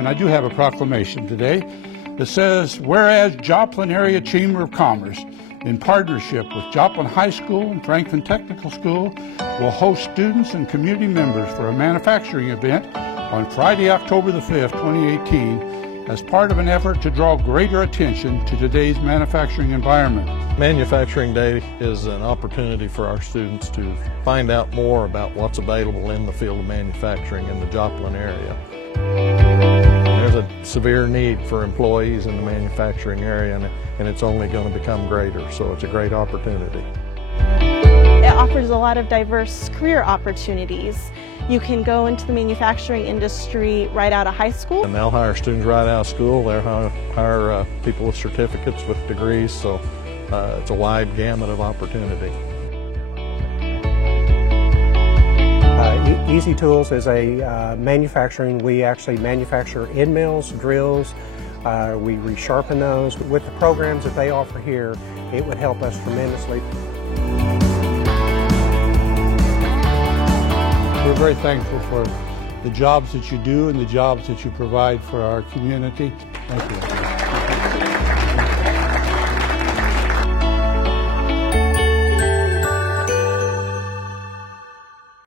And I do have a proclamation today that says, whereas Joplin Area Chamber of Commerce, in partnership with Joplin High School and Franklin Technical School, will host students and community members for a manufacturing event on Friday, October the 5th, 2018, as part of an effort to draw greater attention to today's manufacturing environment. Manufacturing Day is an opportunity for our students to find out more about what's available in the field of manufacturing in the Joplin area. There's a severe need for employees in the manufacturing area, and it's only going to become greater, so it's a great opportunity. It offers a lot of diverse career opportunities. You can go into the manufacturing industry right out of high school. And they'll hire students right out of school. They'll hire people with certificates, with degrees, so it's a wide gamut of opportunity. Easy Tools is a manufacturing. We actually manufacture end mills, drills. We resharpen those. With the programs that they offer here, it would help us tremendously. We're very thankful for the jobs that you do and the jobs that you provide for our community. Thank you.